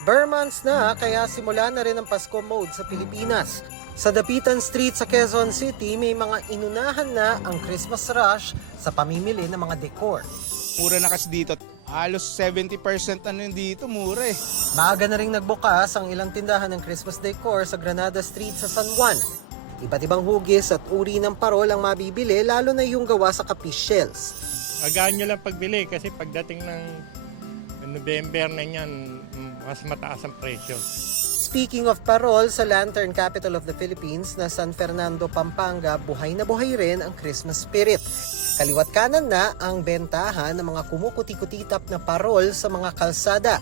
Bare months na kaya simula na rin ang Pasko mode sa Pilipinas. Sa Dapitan Street sa Quezon City, may mga inunahan na ang Christmas rush sa pamimili ng mga decor. Mura na kasi dito. Halos 70% ano yun dito, mura eh. Maaga na rin nagbukas ang ilang tindahan ng Christmas decor sa Granada Street sa San Juan. Iba't ibang hugis at uri ng parol ang mabibili, lalo na yung gawa sa capiz shells. Agaan nyo lang pagbili kasi pagdating ng November na yan, mas mataas ang presyo. Speaking of parol, sa Lantern Capital of the Philippines na San Fernando, Pampanga, buhay na buhay rin ang Christmas spirit. Kaliwat kanan na ang bentahan ng mga kumukuti-kutitap na parol sa mga kalsada.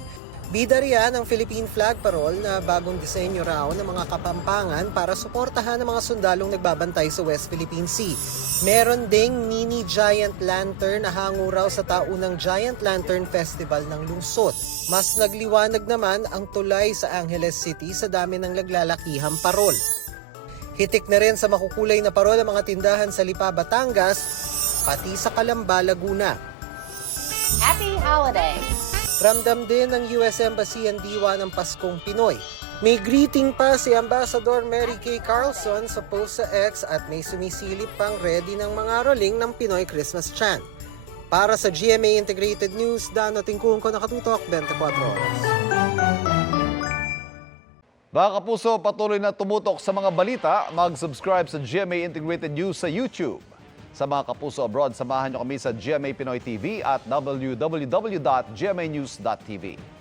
Bida riyan ang Philippine Flag Parol na bagong disenyo raw ng mga Kapampangan para suportahan ang mga sundalong nagbabantay sa West Philippine Sea. Meron ding mini giant lantern na hango raw sa taunang Giant Lantern Festival ng lungsod. Mas nagliwanag naman ang tulay sa Angeles City sa dami ng naglalakihang parol. Hitik na rin sa makukulay na parol ang mga tindahan sa Lipa, Batangas, pati sa Calamba, Laguna. Happy Holidays! Ramdam din ng US Embassy ang diwa ng Paskong Pinoy. May greeting pa si Ambassador Mary Kay Carlson sa post sa X at may sumisilip pang ready ng mga roling ng Pinoy Christmas Chant. Para sa GMA Integrated News, Dano Tingkungko, nakatutok 24 oras. Mga kapuso, patuloy na tumutok sa mga balita. Mag-subscribe sa GMA Integrated News sa YouTube. Sa mga kapuso abroad, samahan niyo kami sa GMA Pinoy TV at www.gmanews.tv.